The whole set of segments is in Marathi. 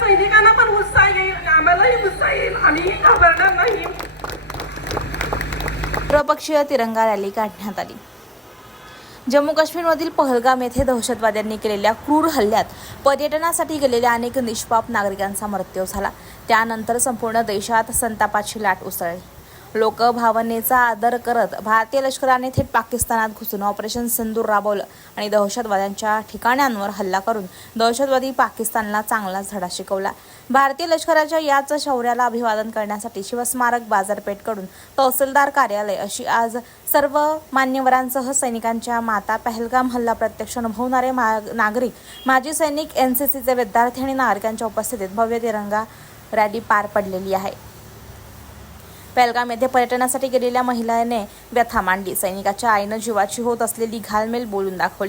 सैनिकांना पण उत्साह येईल आम्हालाही उत्साह येईल. आम्हीही घाबरणार नाही. प्रपक्षीय तिरंगा रॅली काढण्यात आली. जम्मू काश्मीरमधील पहलगाम येथे दहशतवाद्यांनी केलेल्या क्रूर हल्ल्यात पर्यटनासाठी गेलेल्या अनेक निष्पाप नागरिकांचा मृत्यू झाला. त्यानंतर संपूर्ण देशात संतापाची लाट उसळली. लोक भावनेचा आदर करत भारतीय लष्कराने थेट पाकिस्तानात घुसून ऑपरेशन सिंदूर राबवलं आणि दहशतवाद्यांच्या ठिकाणांवर हल्ला करून दहशतवादी पाकिस्तानला चांगलाच धडा शिकवला. भारतीय लष्कराच्या याच शौर्याला अभिवादन करण्यासाठी शिवस्मारक बाजारपेठकडून तहसीलदार कार्यालय अशी आज सर्व मान्यवरांसह सैनिकांच्या माता पहलगाम हल्ला प्रत्यक्ष अनुभवणारे मा- नागरिक माजी सैनिक एन सी सीचे विद्यार्थी आणि नागरिकांच्या उपस्थितीत भव्य तिरंगा रॅली पार पडलेली आहे. पहलगाम येथे पर्यटनासाठी गेलेल्या महिलाने व्यथा मांडली. सैनिकाच्या आईनं जीवाची होत असलेली घालमेल बोलून दाखवली.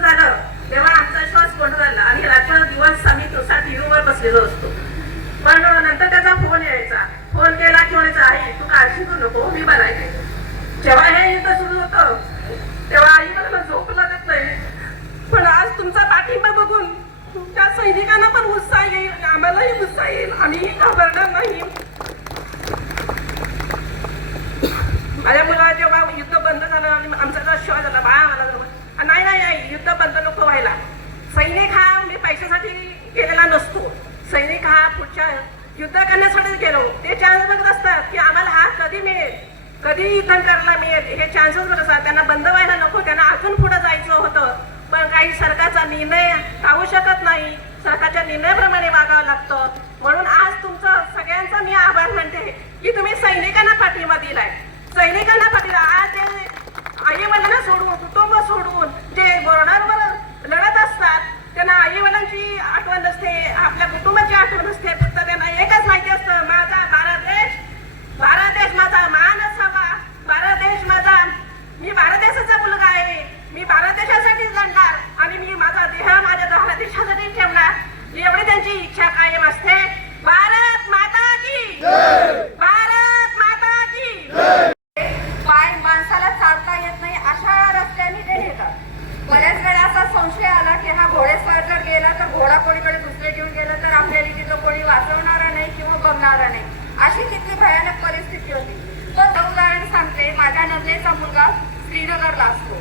झालं तेव्हा आमचा दिवस आम्ही बसलेलो असतो पण नंतर त्याचा फोन यायचा फोन केला की म्हणायचा आई तू काळजी करू नको मी बनायचे जेव्हा हे युद्ध सुरू होतं तेव्हा आई मला झोप लागत नाही पण आज तुमचा पाठिंबा बघून त्या सैनिकांना पण उत्साह येईल आम्हालाही उत्साह येईल. आम्हीही घाबरणार नाही. माझ्या मुलाला जेव्हा युद्ध बंद झालं आणि आमचा जेव्हा श्वास झाला बाळा मला नाही नाही नाही युद्ध बंद नको व्हायला. सैनिक हा मी पैशासाठी गेलेला नसतो. सैनिक हा पुढच्या युद्ध करण्यासाठीच गेलो. ते चान्स बघत असतात की आम्हाला हा कधी मिळेल कधी युद्ध करायला मिळेल. हे चान्सेस बघत असतात. त्यांना बंद व्हायला नको त्यांना अजून पुढे जायचं होतं. पण काही सरकारचा निर्णय टाळू शकत नाही. सरकारच्या निर्णयाप्रमाणे वागावं लागतं. म्हणून आज तुमचं सगळ्यांचा मी आभार मानते की तुम्ही सैनिकांना पाठिंबा दिलाय. सैनिकांना पाठिंबा आज ते आई वडिलांना सोडून कुटुंब सोडून जे बॉर्डरवर लढत असतात त्यांना आई वडिलांची आठवण नसते आपल्या कुटुंबाची आठवण नसते फक्त त्यांना एकच माहिती असतं माझा भारत देश भारत देश माझा मान असावा भारत देश माझा मी भारत देशाचा मुलगा आहे मी भारत देशासाठीच लढणार आणि मी माझा देह माझ्या भारत देशासाठी ठेवणार एवढी त्यांची इच्छा कायम असते भारत माता की भारत माता की पाय माणसाला चालता येत नाही अशा रस्त्याने ते नेतात बऱ्याच वेळा असा संशय आला की हा घोडेस्वार जर गेला तर घोडा कोणीकडे दुसरे घेऊन गेला तर आपल्याला तिथं कोणी वाचवणारा नाही नाही अशी तिथली भयानक परिस्थिती होती. तर उदाहरण सांगते माझ्या नजरेचा मुलगा श्रीनगरला असतो.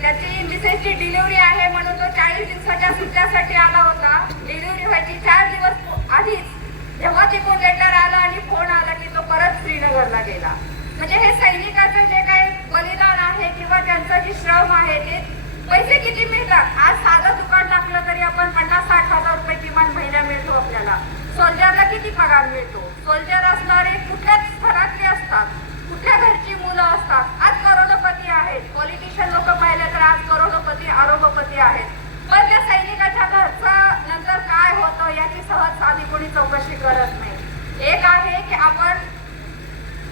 त्याची मिसेसची डिलिव्हरी आहे म्हणून तो चाळीस दिवसाच्या सुट्ट्यासाठी आला होता. डिलिव्हरी व्हायची चार दिवस आधीच जेव्हा तिकडून लेटर आला आणि फोन आला की तो परत श्रीनगरला गेला. म्हणजे हे सैनिक जे काही बलिदान आहे किंवा त्यांचं जे श्रम आहे ते पैसे किती मिळतात आज साधं दुकान टाकलं तरी आपण पन्नास साठ हजार रुपये किमान महिना मिळतो आपल्याला सोल्जरला किती पगार मिळतो? सोल्जर असणारे कुठल्याच स्तरातले असतात. कुठल्या घरची मुलं असतात? आज करोडोपती आहेत. पॉलिटिशियन लोक पाहिले तर आज करोडोपती आरोपपती आहेत. पण त्या सैनिकाच्या घरचा नंतर काय होतं याची सहज साधी कोणी चौकशी करत नाही. एक आहे की आपण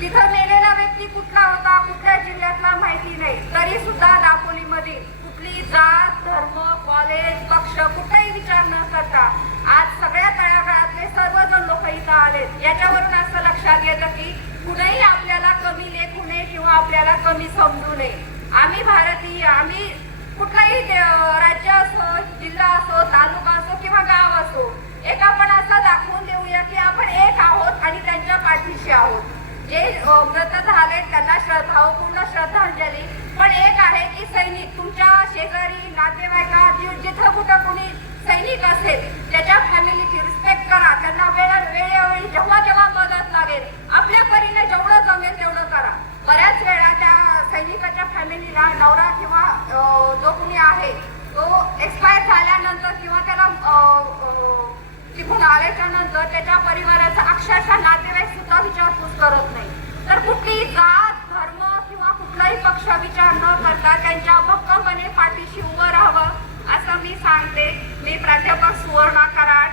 तिथं मेलेला व्यक्ती कुठला होता कुठल्या जिल्ह्यातला माहिती नाही. तरी सुद्धा दापोलीमध्ये कुठली जात धर्म कॉलेज पक्ष कुठेही विचार न करता आज सगळ्या तळागाळातले सर्वजण लोक इथं आलेत याच्यावरून असं लक्षात येतं की कुणीही आपल्याला कमी लेखू नये किंवा आपल्याला कमी समजू नये. आम्ही भारतीय आम्ही कुठलाही राज्य असो जिल्हा असो तालुका असो किंवा गाव असो एक आपण असं दाखवून देऊया की आपण एक आहोत आणि त्यांच्या पाठीशी आहोत. जे व्रत मृत झाले त्यांना श्र- पूर्ण श्रद्धांजली. पण एक आहे की सैनिक तुमच्या शेजारी नातेवाईकात जिथं कुठं कोणी सैनिक असेल त्याच्या फॅमिलीची रिस्पेक्ट करा त्यांना वेळ वेळोवेळी जेव्हा जेव्हा मदत लागेल आपल्या परीने जेवढं जमेल तेवढं करा बऱ्याच वेळा त्या सैनिकाच्या नवरा किंवा जो कुणी आहे तो एक्सपायर झाल्यानंतर किंवा त्याला तिथून आल्याच्यानंतर त्याच्या परिवाराचा अक्षरशः नातेवाईक सुद्धा विचारपूस करत नाही. तर कुठलीही जात धर्म किंवा कुठलाही पक्ष विचार न करता त्यांच्या भक्कमपणे पाठीशी उभं राहावं असं मी सांगते. मी प्राध्यापक सुवर्णा कराड.